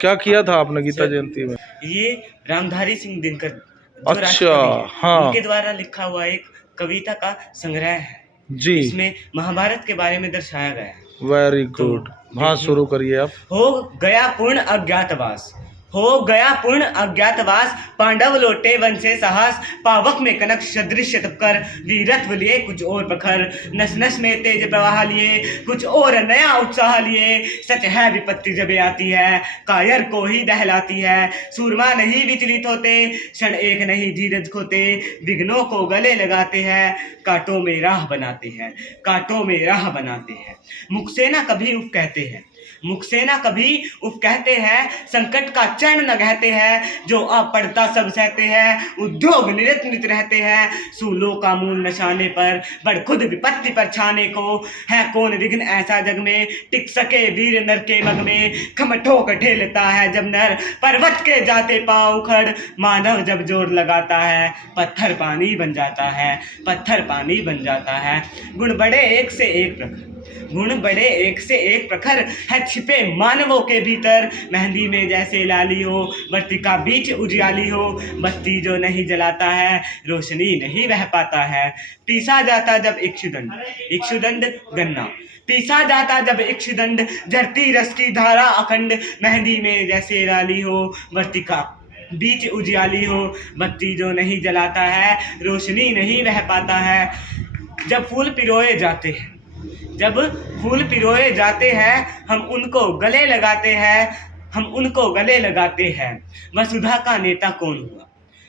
क्या किया था आपने गीता जयंती में? ये रामधारी सिंह दिनकर जो अच्छा, राष्ट्रकवि हैं, हाँ, उनके द्वारा लिखा हुआ एक कविता का संग्रह है जी, इसमें महाभारत के बारे में दर्शाया गया है। वेरी तो गुड। हाँ, शुरू करिए आप। हो गया पूर्ण अज्ञातवास, हो गया पूर्ण अज्ञातवास, पांडव लौटे वन से साहस, पावक में कनक सदृश कर, वीरत्व लिए कुछ और प्रखर, नस नस में तेज प्रवाह लिए कुछ और नया उत्साह लिए, सच है विपत्ति जब आती है कायर को ही दहलाती है, सूरमा नहीं विचलित होते, क्षण एक नहीं धीरज खोते, विघ्नों को गले लगाते हैं, कांटों में राह बनाते हैं, कांटों में राह बनाते हैं, मुख से ना कभी उफ कहते हैं, मुख से ना कभी उफ कहते हैं, संकट का चरण न कहते हैं, जो अपड़ता सब सहते हैं, उद्योग निरत नित रहते हैं, सूलों का मूल नशाने पर बड़ खुद विपत्ति पर छाने को, है कौन विघ्न ऐसा जग में टिक सके वीर नर के मग में, खम ठोक ढेलता है जब नर पर्वत के जाते पांव उखड़, मानव जब जोर लगाता है पत्थर पानी बन जाता है, पत्थर पानी बन जाता है, गुण बड़े एक से एक प्रखर, गुण बड़े एक से एक प्रखर है छिपे मानवों के भीतर, मेहंदी में जैसे लाली हो बत्ती का बीच उजियाली हो, बत्ती जो नहीं जलाता है रोशनी नहीं बह पाता है, पीसा जाता जब इक्षुदंड, इक्षुदंड गन्ना, पीसा जाता जब इक्षुदंड, झरती रस की धारा अखंड, मेहंदी में जैसे लाली हो बत्ती का बीच उजियाली हो, बत्ती जो नहीं जलाता है रोशनी नहीं बह पाता है, जब फूल पिरोए जाते हैं, जब फूल पिरोए जाते हैं हम उनको गले लगाते हैं, हम उनको गले लगाते हैं, वसुधा का नेता कौन हुआ,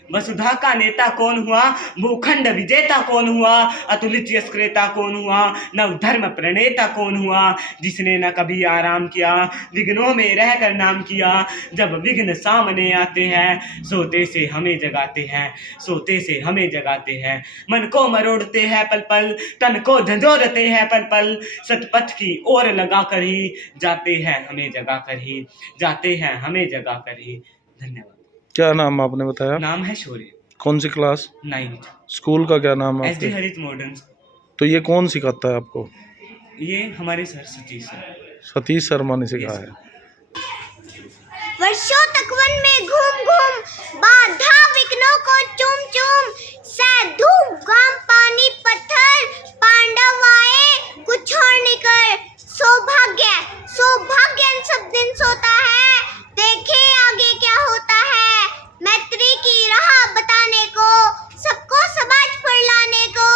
वसुधा का नेता कौन हुआ, भूखंड विजेता कौन हुआ, अतुलित यशक्रेता कौन हुआ, नवधर्म प्रणेता कौन हुआ, जिसने न कभी आराम किया विघ्नों में रहकर नाम किया, जब विघ्न सामने आते हैं सोते से हमें जगाते हैं, सोते से हमें जगाते हैं, मन को मरोड़ते हैं पल पल, तन को झंझोरते हैं पल पल, सतपथ की ओर लगा कर ही जाते हैं हमें जगा कर ही, जाते हैं हमें जगा कर ही। धन्यवाद। क्या नाम आपने बताया? नाम है शौर्य। कौन सी क्लास? 9th। स्कूल का क्या नाम है? SD हरित मॉडर्न। तो ये कौन सिखाता है आपको? ये हमारे सर सतीश सर। सतीश शर्मा ने सिखाया है। वर्षों तक वन में घूम घूम, बाधा विघ्नों को चूम चूम, साधु गाम पानी पत्थर, पांडव आए कुछ छोड़ने कर, सौभाग्य सौभाग्य सब दिन सोता है, देखे आगे क्या होता है, मैत्री की राह बताने को, सबको समाज पर लाने को,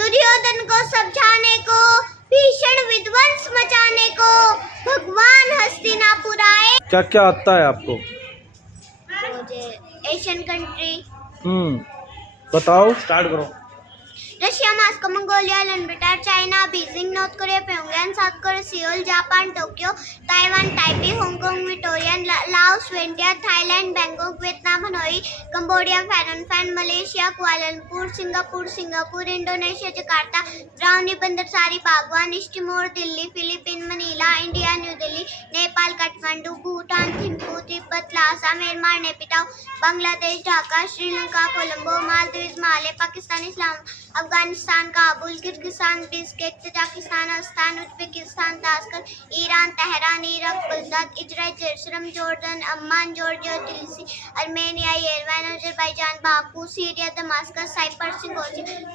दुर्योधन को समझाने को, भीषण विध्वंस मचाने को, भगवान हस्तिनापुर आए। क्या क्या आता है आपको? मुझे एशियन कंट्री। बताओ, स्टार्ट करो। Russia, Moscow, Mongolia, London, China, Beijing, North Korea, Pyongyang, South Korea, Seoul, Japan, Tokyo, Taiwan, Taipei, Hong Kong, Victoria, Laos, India, Thailand, Bangkok, Vietnam, Hanoi, Cambodia, Phnom Penh, Malaysia, Kuala Lumpur, Singapore, Indonesia, Jakarta, Brunei, Bandar Seri, Begawan, East Timor, Dili, Philippine, Manila, India, New Delhi, Nepal, Kathmandu, Bhutan, Thimphu, Tibet, Lhasa, Myanmar, Naypyidaw, Bangladesh, Dhaka, Sri Lanka, Colombo, Maldives, Male, Pakistan, Afghanistan, Kabul, Kyrgyzstan, Bishkek, Tajikistan, Astana, Uzbekistan, Tashkent, Iran, Tehran, Iraq, Baghdad, Israel, Jerusalem, Jordan, Amman, Georgia, Tbilisi, Armenia, Yerevan, Azerbaijan, Baku, Syria, Damascus, Cyprus,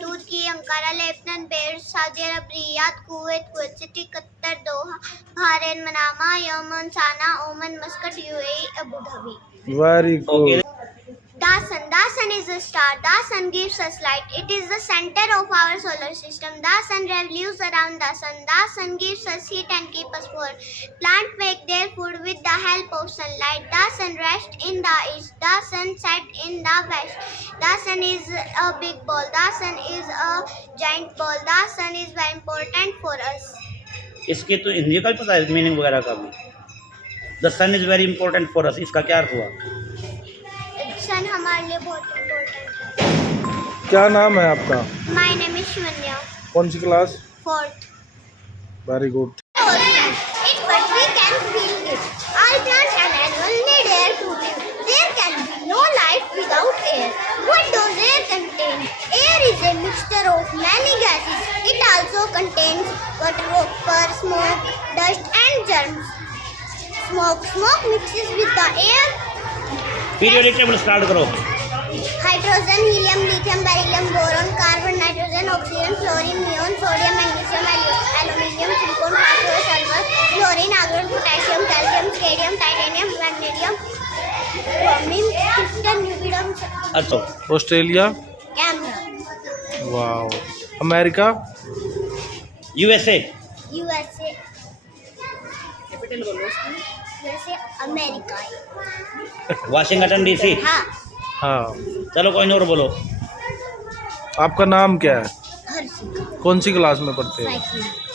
Turkey, Ankara, Lebanon, Beirut, Saudi Arabia, Riyadh, Kuwait City, Qatar, Doha, Bahrain, Manama, Yemen, Sanaa, Oman, Muscat, UAE, Abu Dhabi. Very good. The sun is a star. The sun gives us light. It is the center of our solar system. The sun revolves around the sun. The sun gives us heat and keeps us warm. Plants make their food with the help of sunlight. The sun rests in the east. The sun sets in the west. The sun is a big ball. The sun is a giant ball. The sun is very important for us. इसके तो हिंदी का भी पता है, meaning वगैरह का भी। The sun is very important for us, इसका क्या अर्थ हुआ? सन हमारे लिए बहुत इम्पोर्टेंट है। क्या नाम है आपका? My name is Shivanya. कौन सी class? 4th। Very good. It but we can feel it. All plants and animals need air to live. There can be no life without air. What does air contain? Air is a mixture of many gases. It also contains water, vapor, smoke, dust and germs. Smoke mixes with the air. Periodic table start करो। Hydrogen, helium, lithium, beryllium, boron, carbon, nitrogen, oxygen, fluorine, neon, sodium, magnesium, aluminium, silicon, phosphorus, sulfur, chlorine, argon, potassium, calcium, scandium, titanium, magnesium, chromium, krypton, rubidium, अच्छा, Australia, camera, wow, America, USA, USA, USA, America. Washington DC. हाँ, हाँ। चलो कोई और बोलो। आपका नाम क्या है? हर्षिका, कौन सी क्लास में पढ़ते हैं? साइकिल।